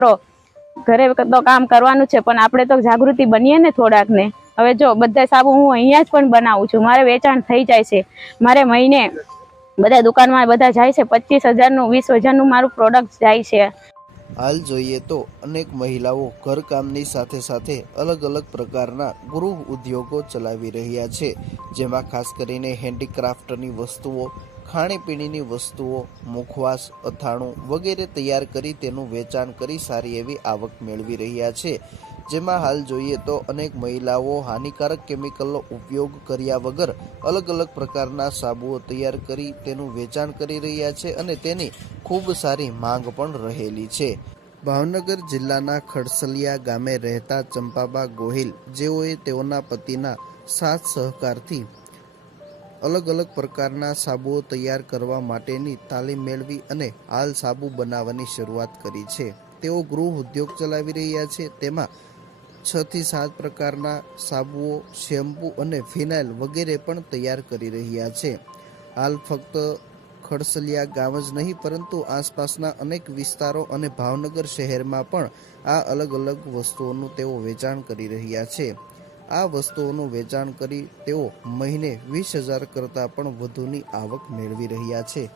ઘરે તો કામ કરવાનું છે, પણ આપણે તો જાગૃતિ બનીએ ને થોડાક ને. હવે જો બધા સાબુ હું અહીંયા જ પણ બનાવું છું. મારે વેચાણ થઈ જાય છે. મારે મહિને બધા દુકાનમાં બધા જાય છે. પચીસ હજારનું, વીસ હજારનું મારું પ્રોડક્ટ જાય છે. હાલ જોઈએ તો અનેક મહિલાઓ ઘરકામની સાથે સાથે અલગ અલગ પ્રકારના ગૃહ ઉદ્યોગો ચલાવી રહ્યા છે, જેમાં ખાસ કરીને હેન્ડીક્રાફ્ટની વસ્તુઓ ખાણીપીણીની વસ્તુઓ, મુખવાસ, અથાણું વગેરે તૈયાર કરી તેનું વેચાણ કરી સારી એવી આવક મેળવી રહ્યા છે. જેમાં હાલ જોઈએ તો અનેક મહિલાઓ હાનિકારક કેમિકલનો ઉપયોગ કર્યા વગર અલગ અલગ પ્રકારના સાબુઓ તૈયાર કરી તેનું વેચાણ કરી રહ્યા છે અને તેની ખૂબ સારી માંગ પણ રહેલી છે. ભાવનગર જિલ્લાના ખડસલિયા ગામે રહેતા ચંપાબા ગોહિલ, જેઓએ તેઓના પતિના સાથ સહકારથી અલગ અલગ પ્રકારના સાબુઓ તૈયાર કરવા માટેની તાલીમ મેળવી અને હાલ સાબુ બનાવવાની શરૂઆત કરી છે. તેઓ ગૃહ ઉદ્યોગ ચલાવી રહ્યા છે. તેમાં છ થી સાત પ્રકારના સાબુઓ, શેમ્પૂ અને ફિનાઇલ વગેરે પણ તૈયાર કરી રહ્યા છે. હાલ ફક્ત ખડસલિયા ગામ જ નહીં, પરંતુ આસપાસના અનેક વિસ્તારો અને ભાવનગર શહેરમાં પણ આ અલગ અલગ વસ્તુઓનું તેઓ વેચાણ કરી રહ્યા છે. આ વસ્તુઓનું વેચાણ કરી તેઓ મહિને વીસ હજાર કરતાં પણ વધુની આવક મેળવી રહ્યા છે.